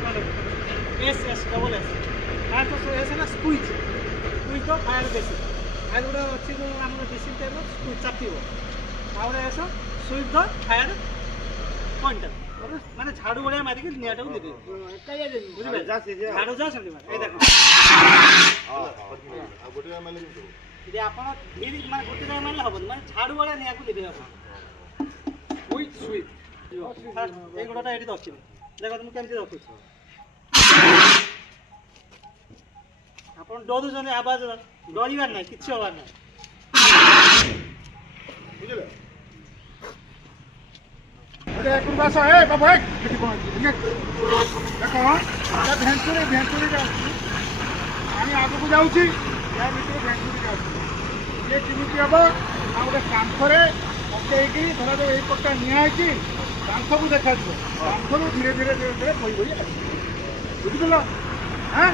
S S double S fire तो S है ना स्क्विज स्क्विज तो फायर बेसी फायर गोटे अच्छी आम डिसिल टाइप स्क्विज चापिब तापर S switch the fire pointer माने झाड़ू भाया मारिक निटा को दे बुझे झाड़ू जा सेमती मारे देखो यदि आप धीरे माने गोटे जगह मारे हम माने झाड़ू भाया निया को देबे आप स्विच स्विच फास्ट ए गोटा एठी दछि देखो तुम केमती रखु आपण डरू जने आवाज डरिबार नै किछि होबार नै बुझले अरे कुरबासा ए बाबू ए किती कोण देखो आता भेंचुरी आम्ही आगକୁ ଯାଉଛି या ଭିତରେ भेंचुरी ଯାଉଛି ये किमिति हबो आ गोटे कांथरे पकेइकी धरा जो एई पट्टा निया आइची कांथକୁ देखाଯିବ कांथରୁ धीरे धीरे कोई कोई बुझिबला हां